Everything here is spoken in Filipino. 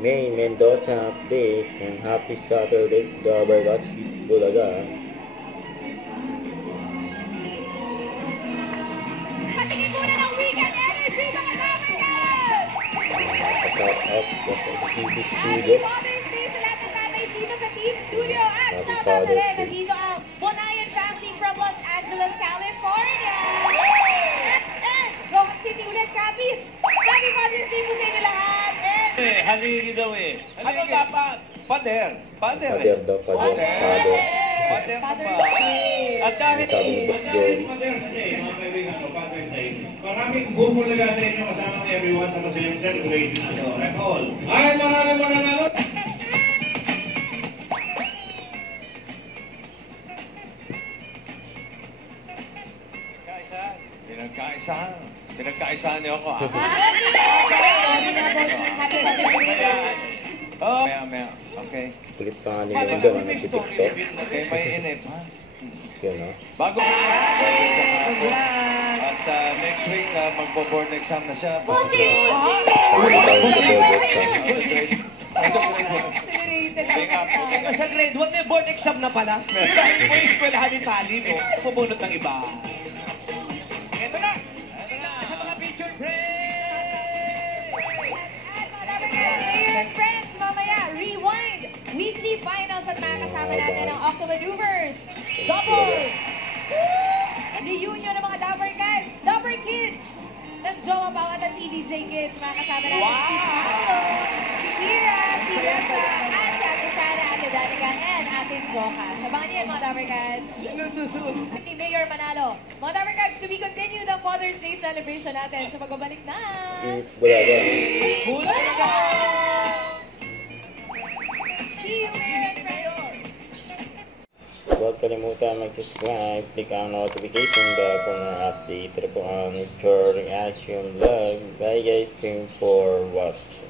May Mendoza update and happy Saturday to our God's Bulaga. Patingin muna ng weekend energy mga Dabarkad! Shout out sa TV Studio. Happy Father's Day sa lahat ng tatay dito sa Team Studio. At Happy shoutout na Father's rin, Day. nandito ang Bonayan family from Los Angeles, California. And Rock City ulit, Capis. Happy Father's Day po sa inyo lahat. And Halili daw eh. Ano dapat? Pader. Pader Father eh. daw, father. Father. Pader pa ba? Father's Day. At dahil Sabi ni Boss Jerry. Father's Day, mga kaibigan ko, Father's Day. Maraming bumulaga sa inyo kasama ng everyone sa masayang celebrate nito. Recall. Ay, maraming mananalo. Pinagkaisahan niyo ako ah. Happy Father's Day. Oh, maya. Okay. Kulit pa nga ni Mundo na nag-tiktok. Okay, may inip ha. Yun, no? Bago at next week, magpo-board exam na siya. Okay. Sabi tayo sa board exam. Sa grade 1, may board exam na pala. Dahil po yung eskwelahan ni Tali, no? Pumunot ng iba. Ito na! Sa mga picture frame! At mga Dabarkad, Mayor and friends, mamaya, rewind! Weekly finals at makakasama natin ang Octo Maneuvers. Double! Reunion ng mga Dabarkad, Dabar Kids! Ng Jowa Bawat at TDJ Kids. Makakasama natin si Paolo, si Kira, si Reza, at si Ate Sara, Ate Danica, and Ate Zoka. Sabangan niyo yan mga Dabarkad. At ni Mayor Manalo. Mga Dabarkad, to be continued ang Father's Day celebration natin. So magbabalik na! It's Bulaga. Bulaga! See you, Mayor and friends! Huwag kalimutan mag-subscribe, click ang notification bell for more update. Ito po ang Chor Reaction Vlog. Bye guys, thanks for watching.